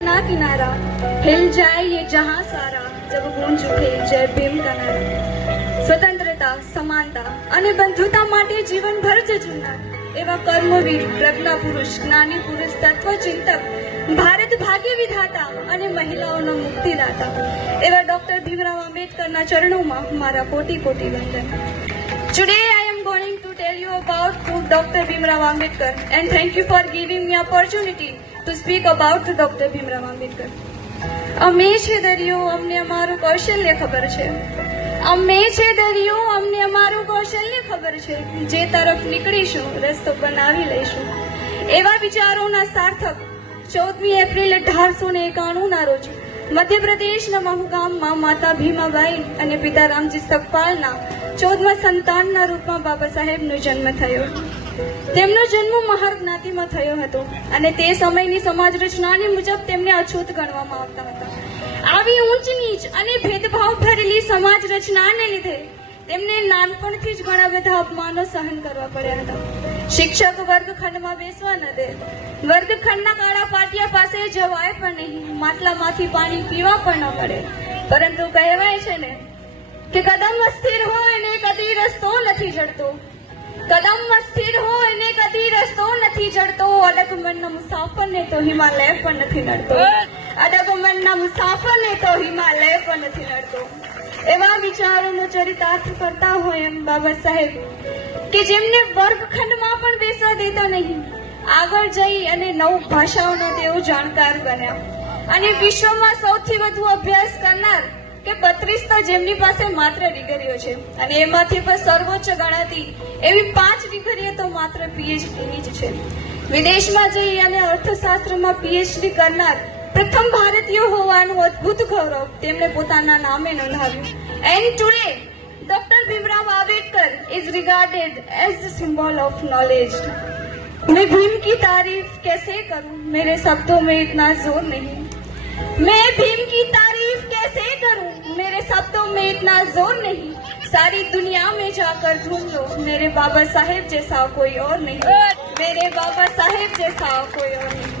ना किनारा हिल जाए ये जहां सारा जब गूंज उठे जय ભીમ का नारा સ્વતંત્રતા સમાનતા અને બંધુતા માટે જીવનભર જજુમનાર એવા કર્મવીર પ્રજ્ઞા પુરુષ જ્ઞાની પુરુષ તત્વચિંતક ભારત ભાગ્ય વિધાતા અને મહિલાઓનો મુક્તિદાતા એવા ડોક્ટર ભીમરાવ આંબેડકરના ચરણોમાં મારા કોટી કોટી વંદન Today I am going to tell you about Dr. Bhimrao Ambedkar and thank you for giving me opportunity to speak about Dr. Bhimrao Ambedkar. અમે છે દરિયો, અમને અમારું કૌશલ્ય ખબર છે અમે છે દરિયો, અમને અમારું કૌશલ્ય ખબર છે જે તરફ નીકળીશું, રસ્તો બનાવી લઈશું એવા વિચારોના સાર્થક ચૌદમી એપ્રિલ અઢારસો ને એકાણું ના રોજ મધ્યપ્રદેશના મહુગામમાં માતા ભીમાબાઈ અને પિતા રામજી સગપાલના ચૌદમા સંતાનના રૂપમાં બાબા સાહેબનો જન્મ થયો. તેમનો જન્મ મહાર જ્ઞાતિમાં થયો હતો અને તે સમયની સમાજ રચનાની મુજબ તેમને અછૂત ગણવામાં આવતા હતા. આવી ઊંચ નીચ અને ભેદભાવ ભરેલી સમાજ રચનાને લીધે તેમને નાનપણથી જ ઘણા બધા અપમાનો સહન કરવા પડ્યા હતા. શિક્ષક વર્ગખંડમાં બેસવા ન દે. વર્ગખંડના કાળા પાટિયા પાસે જવાય પણ નહીં. માટલામાંથી પાણી પીવા પણ ન પડે. પરંતુ કહેવાય છે ને કે કદમ અસ્થિર હોય ને કદી રસ્તો નથી જડતો. કદમ અસ્થિર હોય ને કદી રસ્તો નથી જડતો. અડગ મનના મુસાફરને તો હિમાલય પણ નથી નડતો. અડગ મનના મુસાફરને તો હિમાલય પણ નથી નડતો. એવા વિચારોનો ચરિતાર્થ કરતા હોય એમ બાબા સાહેબ કે જેમને વર્ગખંડમાં પણ બેસવા દેતા નહીં. આગળ જઈ અને નવ ભાષાઓનો તેઓ જાણકાર બન્યા. અને વિશ્વમાં સૌથી વધુ અભ્યાસ કરનાર કે બત્રીસ તો જેમની પાસે માત્ર ડિગ્રીઓ છે અને એમાંથી પણ સર્વોચ્ચ ગણાતી એવી પાંચ ડિગ્રીઓ તો માત્ર પીએચડીની જ છે વિદેશમાં જઈ અને અર્થશાસ્ત્રમાં પીએચડી કરનાર પ્રથમ ભારતીય હોવાનું અદ્ભુત ગૌરવ તેમણે પોતાના નામે નોંધાવ્યું and today doctor Bhimrao Ambedkar is regarded as the symbol of knowledge मैं भीम की तारीफ कैसे करूं मेरे शब्दों में इतना जोर नहीं मैं भीम की तारीफ कैसे करूं मेरे शब्दों में इतना जोर नहीं सारी दुनिया में जाकर ढूंढ लो मेरे बाबा साहेब जैसा कोई और नहीं मेरे बाबा साहेब जैसा कोई और नहीं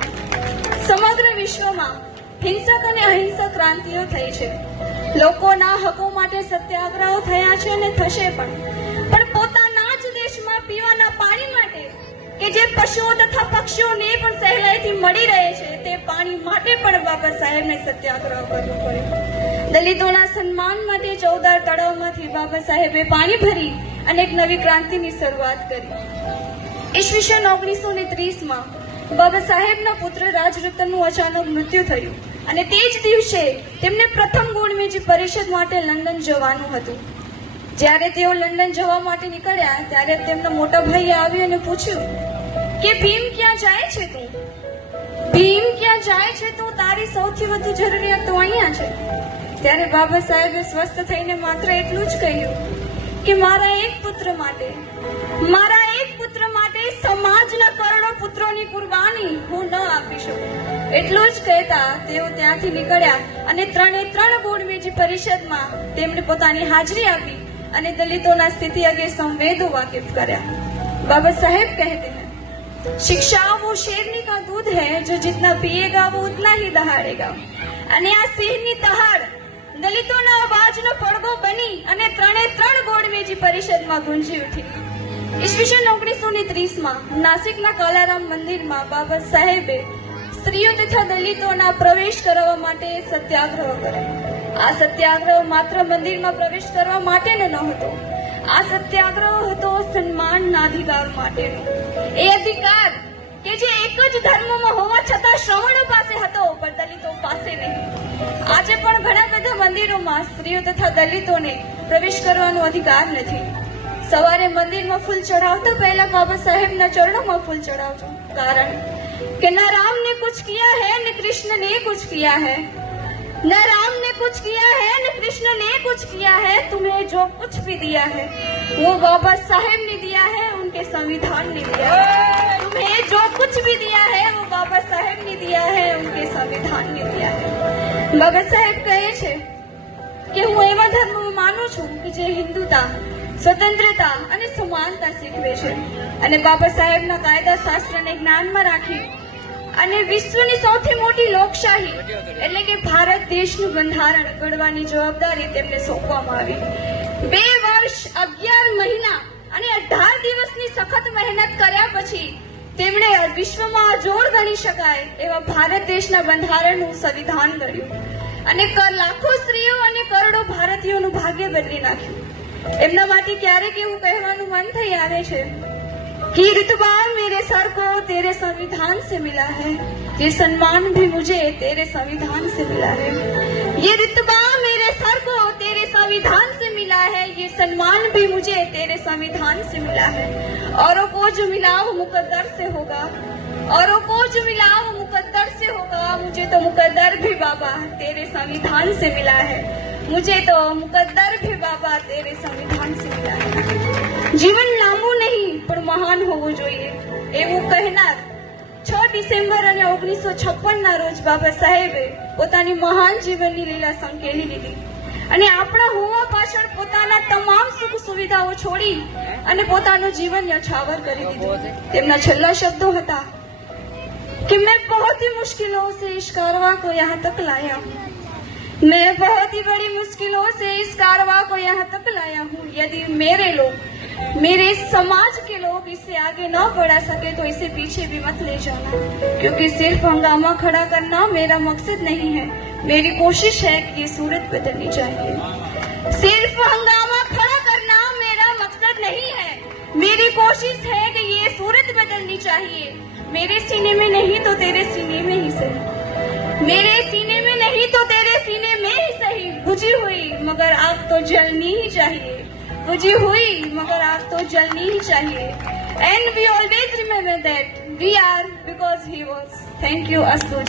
સમગ્ર વિશ્વમાં હિંસક અને અહિંસક ક્રાંતિઓ થઈ છે લોકોના હકો માટે સત્યાગ્રહો થયા છે અને થશે પણ કે જે પશુઓ તથા પક્ષીઓને પણ સહેલાઈથી મળી રહે છે, તે પાણી માટે પણ બાબા સાહેબને સત્યાગ્રહ કરવો પડ્યો દલિતોના સન્માન માટે ચૌદાર તળાવમાંથી બાબા સાહેબે પાણી ભરી અને એક નવી ક્રાંતિની શરૂઆત કરી. ઈસવીસન ઓગણીસો ને ત્રીસમાં બાબા સાહેબના પુત્ર રાજરતનનું અચાનક મૃત્યુ થયું અને તે જ દિવસે તેમને પ્રથમ ગુણમેજી પરિષદ માટે લંડન જવાનું હતું. જ્યારે તેઓ લંડન જવા માટે નીકળ્યા, ત્યારે તેમના મોટા ભાઈએ આવ્યું અને પૂછ્યું કે ભીમ ક્યાં જાય છે તું? ભીમ ક્યાં જાય છે તું? તારી સૌથી વધુ જરૂરિયાત તો અહીંયા છે. ત્યારે બાબા સાહેબે સ્વસ્થ થઈને માત્ર એટલું જ કહ્યું કે મારા એક પુત્ર માટે, મારા એક પુત્ર માટે સમાજના કરોડો પુત્રોની કુરબાની હું ન આપી શકું. એટલું જ કહેતા તેઓ ત્યાંથી નીકળ્યા અને ત્રણે ત્રણ ગોળમેજી પરિષદમાં તેમણે પોતાની હાજરી આપી અને દલિતોના સ્થિતિ અંગે સંવેદો વાકેફ કર્યા. બાબા સાહેબ કહેતે शिक्षा वो शेरनी का दूध है जो जितना पिएगा वो उतना ही दहाड़ेगा અને આ સિંહની તહાડ દલિતોના અવાજનો પડઘો બની અને ત્રણે ત્રણ ગોળમેજી પરિષદમાં ગુંજી ઉઠી ઈસવીસન ઓગણીસો ને ત્રીસમાં નાસિકના કાલારામ મંદિરમાં બાબા સાહેબે સ્ત્રીઓ તથા દલિતોના પ્રવેશ કરાવવા માટે સત્યાગ્રહ કર્યો આ સત્યાગ્રહ માત્ર મંદિરમાં પ્રવેશ કરવા માટેનો ન હતો આ સત્યાગ્રહ હતો સન્માનના અધિકાર માટેનો એ અધિકાર કે જે એક જ ધર્મમાં હોવા છતાં શ્રવણો પાસે હતો પણ દલિતો પાસે નહીં આજે પણ ઘણા બધા મંદિરોમાં સ્ત્રીઓ તથા દલિતોને પ્રવેશ કરવાનો અધિકાર નથી સવારે મંદિરમાં ફૂલ ચડાવતા પહેલા બાબા સાહેબના ચરણોમાં ફૂલ ચડાવજો કારણ કે ન રામ ને કુછ કિયા હૈ ન કૃષ્ણ ને કુછ કિયા હૈ न राम ने कुछ किया है न कृष्ण ने कुछ किया है तुम्हें जो कुछ भी दिया है वो बाबा साहेब ने दिया है उनके संविधान ने दिया है तुम्हें जो कुछ भी दिया है वो बाबा साहेब ने दिया है उनके संविधान ने दिया है બાબા સાહેબ કહે છે કે હું એવા ધર્મમાં માનું છું કે જે હિન્દુતા સ્વતંત્રતા અને સમાનતા શીખવે છે અને બાબા સાહેબના કાયદા શાસ્ત્રને જ્ઞાનમાં રાખી અને વિશ્વની સૌથી મોટી લોકશાહી એટલે કે ભારત દેશનું બંધારણ ઘડવાની જવાબદારી તેમને સોંપવામાં આવી બે વર્ષ અગિયાર મહિના અને અઢાર દિવસની સખત મહેનત કર્યા પછી તેમણે વિશ્વમાં અજોડ ગણી શકાય એવા ભારત દેશના બંધારણનું સંવિધાન ઘડ્યું અને કર લાખો સ્ત્રીઓ અને કરોડો ભારતીયોનું ભાગ્ય બદલી નાખ્યું એમના માટે ક્યારેક એવું કહેવાનું મન થઈ આવે છે कि रुतबा मेरे सर को तेरे संविधान से मिला है ये सम्मान भी मुझे तेरे संविधान से मिला है ये रुतबा मेरे सर को तेरे संविधान से मिला है ये सम्मान भी मुझे तेरे संविधान से मिला है औरों को जो मिला वो मुकद्दर से होगा औरों को जो मिला वो मुकद्दर से होगा मुझे तो मुकद्दर भी बाबा तेरे संविधान से मिला है मुझे तो मुकद्दर भी बाबा तेरे संविधान से मिला है જીવન લાંબુ નહીં પણ મહાન હોવું જોઈએ એવું કહેનાર છ ડિસેમ્બર અને ઓગણીસો છપ્પન ના રોજ બાબા સાહેબે પોતાની મહાન જીવનની લીલા સંકેલી લીધી અને આપણા હોવા પાછળ પોતાના તમામ સુખ સુવિધાઓ છોડી અને પોતાનું જીવન ન્યછાવર કરી દીધું તેમના છેલ્લા શબ્દો હતા कि मैं बहुत ही मुश्किलों से इस कारवा को यहाँ तक लाया हूँ मैं बहुत ही बड़ी मुश्किलों से इस कारवा को यहाँ तक लाया हूँ यदि मेरे लोग मेरे समाज के लोग इसे आगे न बढ़ा सके तो इसे पीछे भी मत ले जाना क्योंकि सिर्फ हंगामा खड़ा करना मेरा मकसद नहीं है मेरी कोशिश है कि ये सूरत बदलनी चाहिए। सिर्फ़ हंगामा खड़ा करना मेरा मकसद नहीं है। मेरी कोशिश है कि ये सूरत बदलनी चाहिए। मेरे सीने में नहीं तो तेरे सीने में ही सही। मेरे सीने में नहीं तो तेरे सीने में ही सही। बुझी हुई, मगर आग तो जलनी ही चाहिए। बुझी हुई, मगर आग तो जलनी ही चाहिए। And we always remember that we are because he was thank you अस्तु